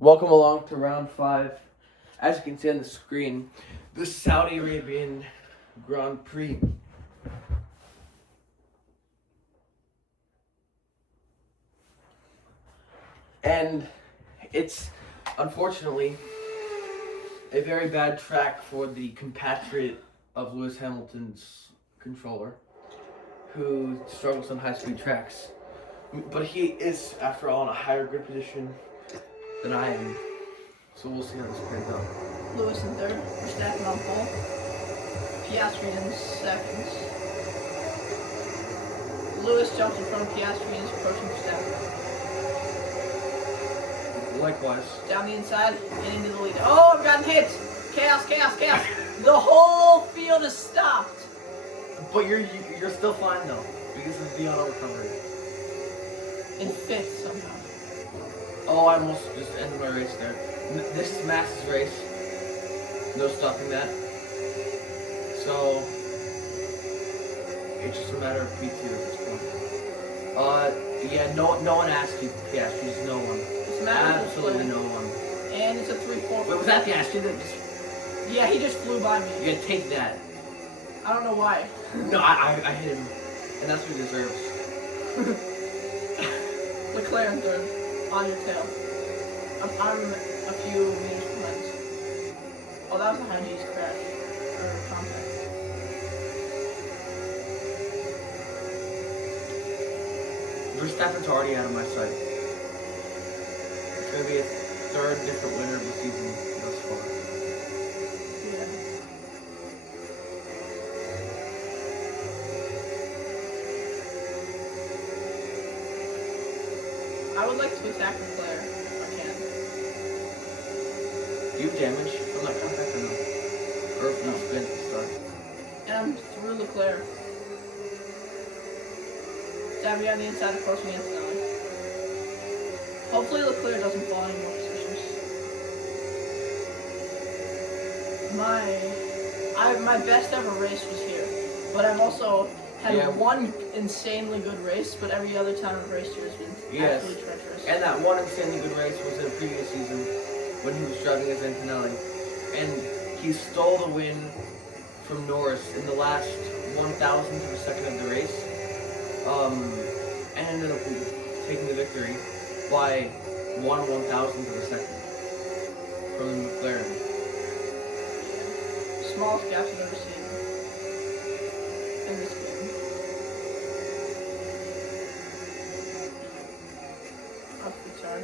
Welcome along to round 5. As you can see on the screen, the Saudi Arabian Grand Prix. And it's, unfortunately, a very bad track for the compatriot of Lewis Hamilton's controller, who struggles on high-speed tracks. But he is, after all, in a higher grid position than I am. So we'll see how this plays out. Lewis in third, Verstappen on pole, Piastri in second. Lewis jumps in front of Piastri and is approaching Verstappen. Likewise. Down the inside and into the lead. Oh, I've gotten hit! Chaos, chaos, chaos! The whole field is stopped! But you're still fine though, because of the auto recovery. In fifth somehow. Oh, I almost just ended my race there. This is Max's race. No stopping that. So it's just a matter of P2 at this point. Yeah, no one asked you, Piastri. There's no one. It's a matter of Absolutely no one. And it's a 3-4. Wait, was that Piastri that just? Yeah, he just flew by me. Yeah, take that. I don't know why. No, I hit him, and that's what he deserves. Leclerc in third, on your tail. I'm a few meters behind. Oh, that was a high G's crash. Or contact. Verstappen's already out of my sight. It's going to be a third different winner of the season thus far. Yeah. I would like to attack Leclerc if I can. Do you have damage from that contact or no? Or if you spin at the start? And I'm through Leclerc. Davy on the inside, approaching Antonelli. Hopefully Leclerc doesn't fall any more positions. My best ever race was here, but I've also had one insanely good race, but every other time I've raced here has been absolutely treacherous. And that one insanely good race was in a previous season when he was driving as Antonelli. And he stole the win from Norris in the last 1,000th of a second of the race. And ended up taking the victory by 1/1000th of a second from the McLaren. Smallest gaps I've ever seen in this game. Up the turn.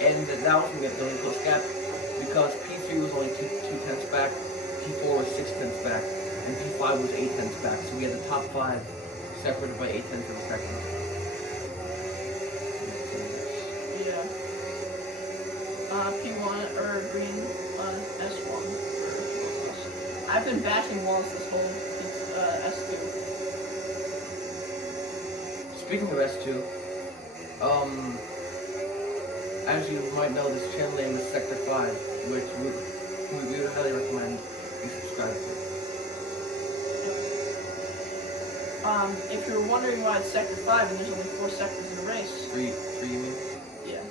And that was going to be a really close gap because P3 was only 2 tenths back, P4 was 6 tenths back, and P5 was 8 tenths back. So we had the top 5 separated by 8 tenths of a second. Yeah. P1 or green S1. I've been bashing walls this whole S2. Speaking of S2, as you might know, this channel name is Sector 5, which we would highly recommend you subscribe to. If you're wondering why it's Sector 5 and there's only 4 sectors in a race. 3 you mean? Yeah.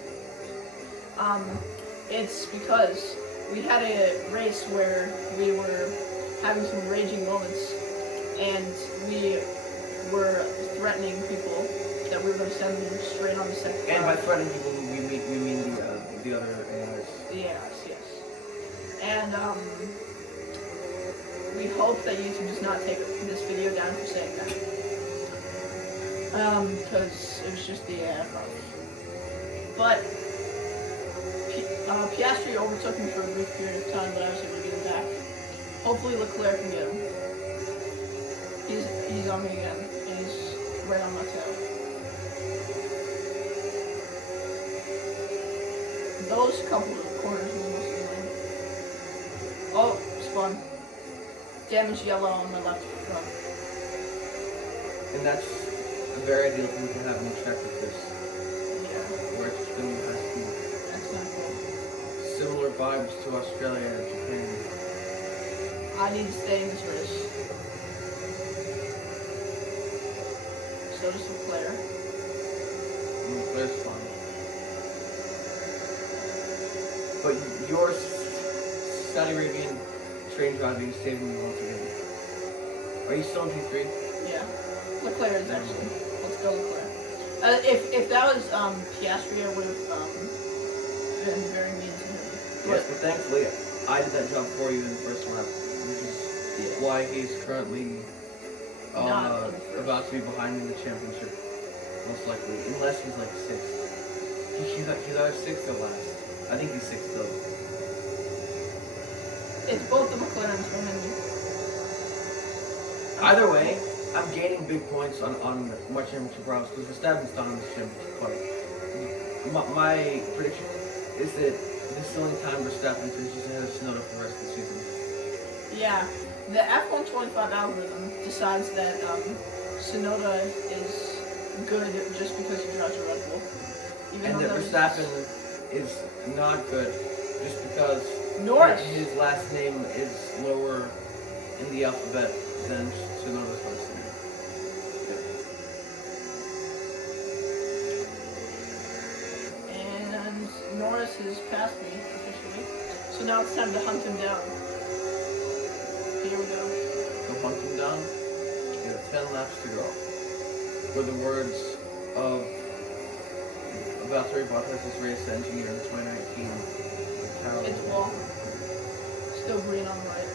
It's because we had a race where we were having some raging moments and we were threatening people that we were going to send them straight on the Sector 5. And by threatening people, we mean the other AIs. Yes. And, we hope that YouTube does not take this video down for saying that. Because it was just the AI probably. But, Piastri overtook me for a brief period of time, but I was able to get him back. Hopefully Leclerc can get him. He's on me again, and he's right on my tail. Those couple of corners are the most annoying. Oh, spun. Damage yellow on my left front. And that's a very ideal thing to have in a track like this, Yeah, where it's going to be high speed. that's not cool. Similar vibes to Australia and Japan. I need to stay in this race. So does Leclerc. And Leclerc's fine. But your Saudi Arabian train driving is saving me once again. Are you still in P3? Yeah. Leclerc is actually. Let's go Leclerc. If that was Piastri, I would have been very mean to him. Yes, but thankfully I did that job for you in the first lap, which is why he's currently about to be behind in the championship, most likely, unless he's like sixth. He's either sixth or last. I think he's sixth though. It's both the McLarens behind me. Either way, I'm gaining big points on my championship rounds because Verstappen's done on this championship fight. My prediction is that this is the only time Verstappen finishes ahead of Tsunoda for the rest of the season. Yeah, the F125 algorithm decides that Tsunoda is good just because he drives a Red Bull. And that Verstappen is not good just because Norris. his last name is lower in the alphabet than Tsunoda's last name. And Norris has passed me officially. So now it's time to hunt him down. Here we go. Go hunt him down. You have 10 laps to go. Were the words of Valtteri Bottas' race engineer in 2019. It's wall. Still green on the right.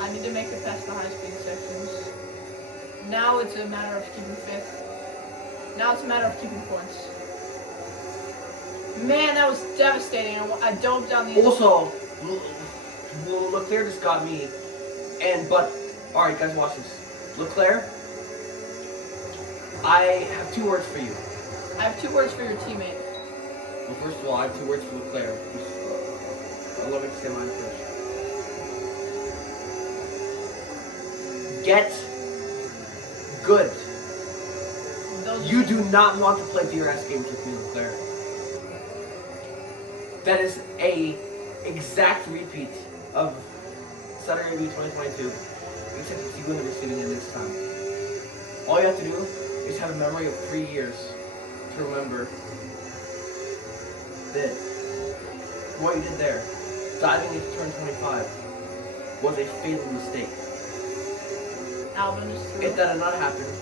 I need to make it past the high-speed sections. Now it's a matter of keeping fifth. Now it's a matter of keeping points. Man, that was devastating. I dove down the... Also, Leclerc just got me. But, alright guys, watch this. Leclerc, I have 2 words for you. I have 2 words for your teammate. Well, first of all, I have 2 words for Leclerc. Allow me to say mine first. Get good. You do not want to play DRS games with me, Leclerc. That is a exact repeat of Saudi Arabia 2022, except that you wouldn't be sitting in this time. All you have to do is have a memory of 3 years to remember that what you did there, diving into turn 25, was a fatal mistake. Alvin is through. If that had not happened,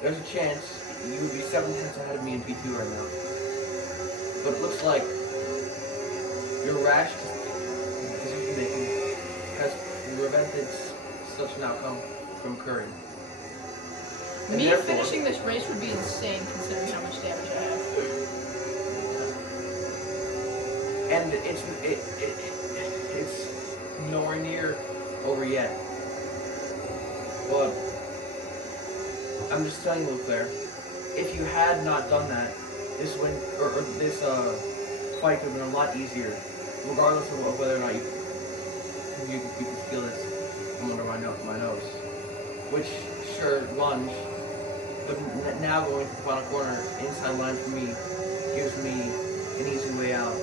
there's a chance you would be 7 tenths ahead of me in P2 right now. But it looks like your rash decision making has prevented such an outcome from occurring. And Me therefore, finishing this race would be insane considering how much damage I have. and it's nowhere near over yet. But I'm just telling you, Leclerc, if you had not done that, this win or this fight could have been a lot easier, regardless of whether or not you could feel this from under my nose. Which sure lunge, but now going to the final corner, inside line for me, gives me an easy way out,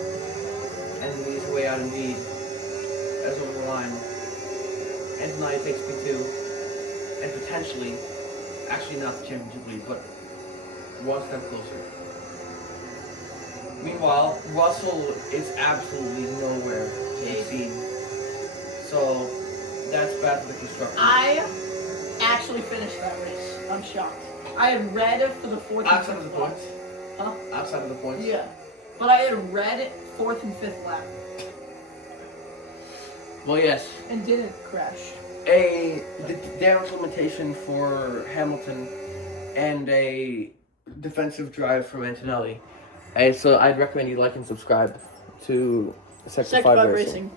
and an easy way out indeed, as over the line. And tonight takes P2, and potentially, actually not the championship lead, but one step closer. Meanwhile, Russell is absolutely nowhere to be seen. So that's bad for the constructor. I actually finished that race. I'm shocked. I had red for the 4th Outside and 5th of the lap. points? Huh? Outside of the points? Yeah. But I had red 4th and 5th lap. Well, yes. And didn't crash. The damage limitation for Hamilton and a defensive drive from Antonelli. So I'd recommend you like and subscribe to Sector 5 Racing.